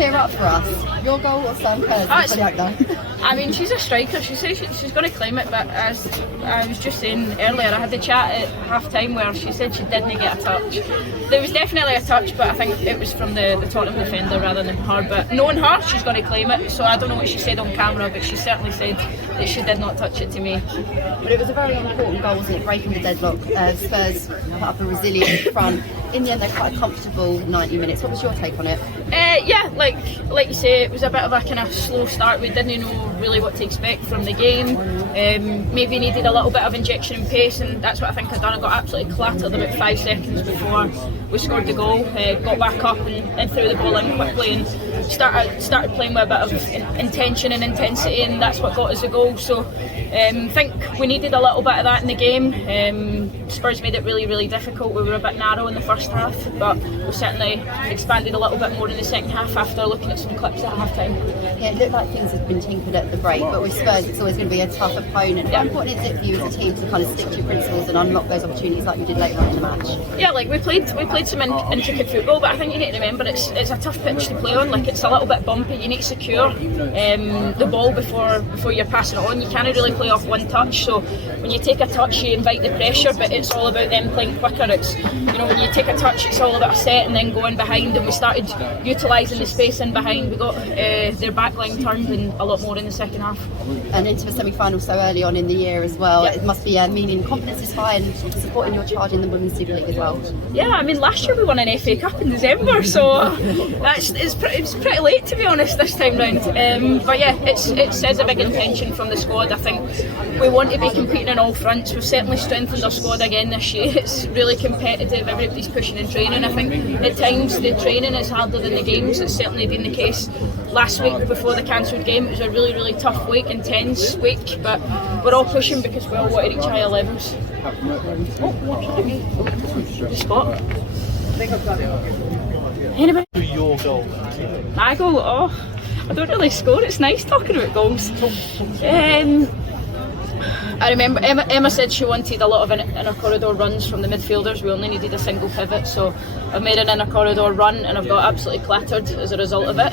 clear up for us? Your goal or Sam Kerr's? I mean, she's a striker. She says she's going to claim it, but as I was just saying earlier, I had the chat at half time where she said she didn't get a touch. There was definitely a touch, but I think it was from the Tottenham defender rather than her. But knowing her, she's going to claim it. So I don't know what she said on camera, but she certainly said that she did not touch it to me. But it was a very important goal, wasn't it? Breaking the deadlock. Spurs put up a resilient front. In the end, they're quite a comfortable 90 minutes. What was your take on it? Yeah, like you say, it was a bit of a kind of slow start. We didn't know really what to expect from the game. Maybe needed a little bit of injection in pace, and that's what I think I'd done. I got absolutely clattered about 5 seconds before we scored the goal. Got back up and threw the ball in quickly and started playing with a bit of intention and intensity, and that's what got us the goal. So I think we needed a little bit of that in the game. Spurs made it really, really difficult. We were a bit narrow in the first half, but we certainly expanded a little bit more in the second half after looking at some clips at half time. Yeah, it looked like things had been tinkered at the break, but with Spurs it's always going to be a tough opponent. How important is it for you as a team to kind of stick to your principles and unlock those opportunities like you did later on in the match? Yeah, like we played some intricate football, but I think you need to remember it's a tough pitch to play on. Like, it's a little bit bumpy. You need to secure the ball before you're passing it on. You can't really play off one touch, so when you take a touch you invite the pressure, but it's all about them playing quicker. It's, you know, when you take a touch it's all about a set and then going behind, and we started utilising the space in behind. We got their back line turned and a lot more in the second half. And into the semi-final so early on in the year as well. Yep. It must be meaning confidence is high and supporting your charge in the Women's Super League as well. Yeah, I mean, last year we won an FA Cup in December, so it's pretty late to be honest this time round. But yeah, it says a big intention from the squad. I think we want to be competing on all fronts. We've certainly strengthened our squad again this year. It's really competitive. Everybody's pushing and training. I think at times the training is harder than the games. It's certainly been the case. Last week before the cancelled game, it was a really, really tough week, intense week, but we're all pushing because we all want to reach higher levels. The spot. Anybody? Your goal. My goal? Oh, I don't really score. It's nice talking about goals. I remember Emma said she wanted a lot of inner corridor runs from the midfielders. We only needed a single pivot, so I've made an inner corridor run and I've got absolutely clattered as a result of it,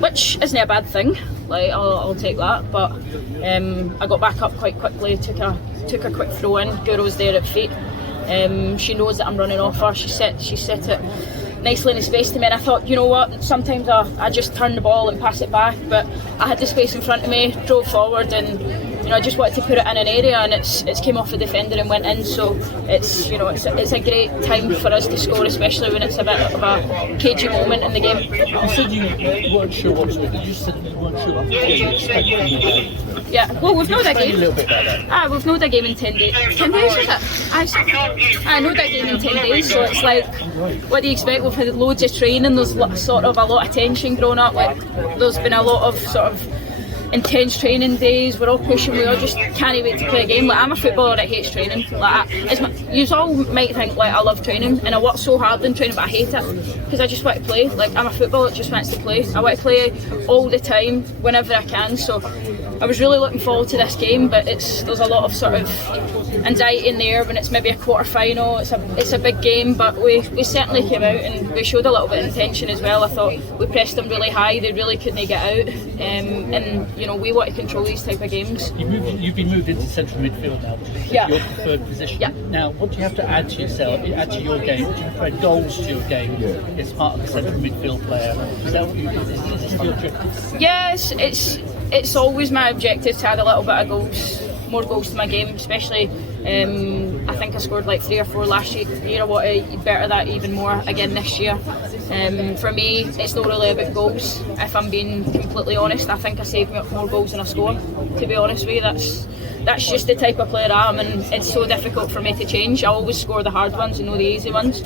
which isn't a bad thing. Like, I'll take that, but I got back up quite quickly, took a quick throw in. Guro's there at feet. She knows that I'm running off her. She set it nicely in the space to me, and I thought, you know what, sometimes I just turn the ball and pass it back, but I had the space in front of me, drove forward, and you know, I just wanted to put it in an area, and it's came off the defender and went in. So it's, you know, it's a great time for us to score, especially when it's a bit of a cagey moment in the game. You said you weren't sure what to do. You said you weren't sure what to do. Yeah, well, we've known that game. A little bit about that. We've known that game in 10 days. 10 days, is it? I know that game in 10 days, so it's like, what do you expect? We've had loads of training, there's sort of a lot of tension growing up. Like, there's been a lot of sort of intense training days. We're all pushing, we all just can't wait to play a game. Like, I'm a footballer that hates training. Like, you all might think like I love training and I work so hard in training, but I hate it because I just want to play. Like, I'm a footballer that just wants to play. I want to play all the time whenever I can. So I was really looking forward to this game, but there's a lot of sort of anxiety in the air when it's maybe a quarter final. It's a big game, but we certainly came out and we showed a little bit of intention as well. I thought we pressed them really high, they really couldn't get out, and you know, we want to control these type of games. You've been moved into central midfield now, which is your preferred position. Yeah. Now, what do you have to add to yourself, add to your game? Do you prefer goals to your game as part of the central midfield player? Is this your objective? Yes, it's always my objective to add a little bit of goals, more goals to my game, especially I think I scored like 3 or 4 last year. I want to better that even more again this year. For me, it's not really about goals. If I'm being completely honest, I think I saved more goals than I scored. To be honest with you, that's just the type of player I am, and it's so difficult for me to change. I always score the hard ones and know the easy ones.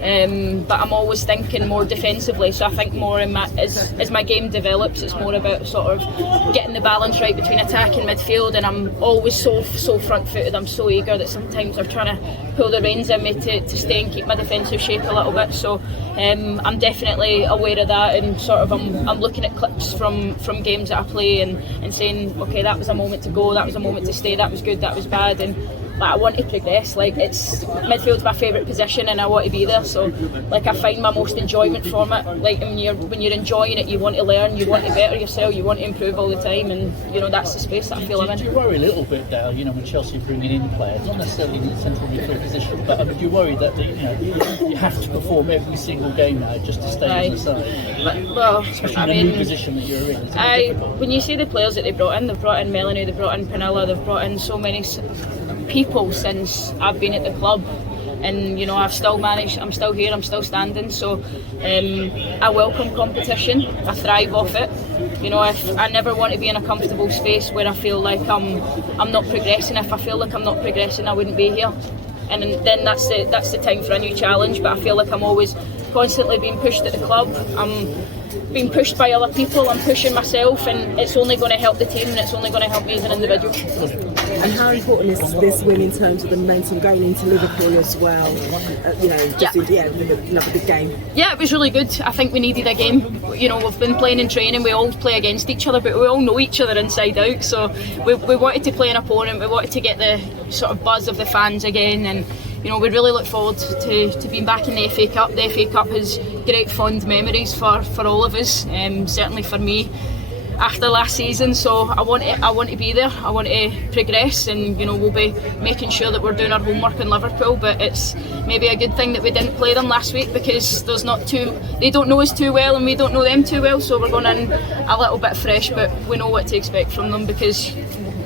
But I'm always thinking more defensively, so I think more as my game develops, it's more about sort of getting the balance right between attack and midfield, and I'm always so front footed. I'm so eager that sometimes I'm trying to pull the reins in me to stay and keep my defensive shape a little bit. So I'm definitely aware of that, and sort of I'm looking at clips from games that I play and saying, okay, that was a moment to go, that was a moment to stay, that was good, that was bad, and like I want to progress. Like it's midfield's my favourite position, and I want to be there. So like I find my most enjoyment from it. Like when you're enjoying it, you want to learn, you want to better yourself, you want to improve all the time, and you know that's the space that I feel I'm in. Do you worry a little bit now? You know, when Chelsea are bringing in players, not necessarily in the central midfield position, but I mean, do you worry that you have to perform every single game now just to stay on the side? Well, especially I in the mean, new position that you're in. When you see the players that they've brought in Melanie, they've brought in Pernilla, they've brought in so many people since I've been at the club, and you know I've still managed, I'm still here, I'm still standing, so I welcome competition, I thrive off it. You know, if I never want to be in a comfortable space where I feel like I'm not progressing. If I feel like I'm not progressing, I wouldn't be here, and then that's the time for a new challenge. But I feel like I'm always constantly being pushed at the club. I'm being pushed by other people, I'm pushing myself, and it's only going to help the team, and it's only going to help me as an individual. And how important is this win in terms of the momentum going into Liverpool as well? Another good game. Yeah, it was really good. I think we needed a game. You know, we've been playing in training, we all play against each other, but we all know each other inside out. So we wanted to play an opponent, we wanted to get the sort of buzz of the fans again, and you know, we really look forward to being back in the FA Cup. The FA Cup has great fond memories for all of us, certainly for me after last season. So I want to be there, I want to progress, and you know, we'll be making sure that we're doing our homework in Liverpool. But it's maybe a good thing that we didn't play them last week, because they don't know us too well and we don't know them too well, so we're going in a little bit fresh, but we know what to expect from them, because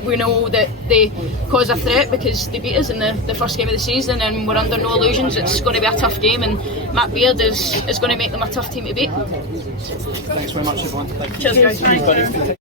we know that they cause a threat because they beat us in the first game of the season, and we're under no illusions it's going to be a tough game, and Matt Beard is going to make them a tough team to beat. Thanks very much, everyone. Cheers guys.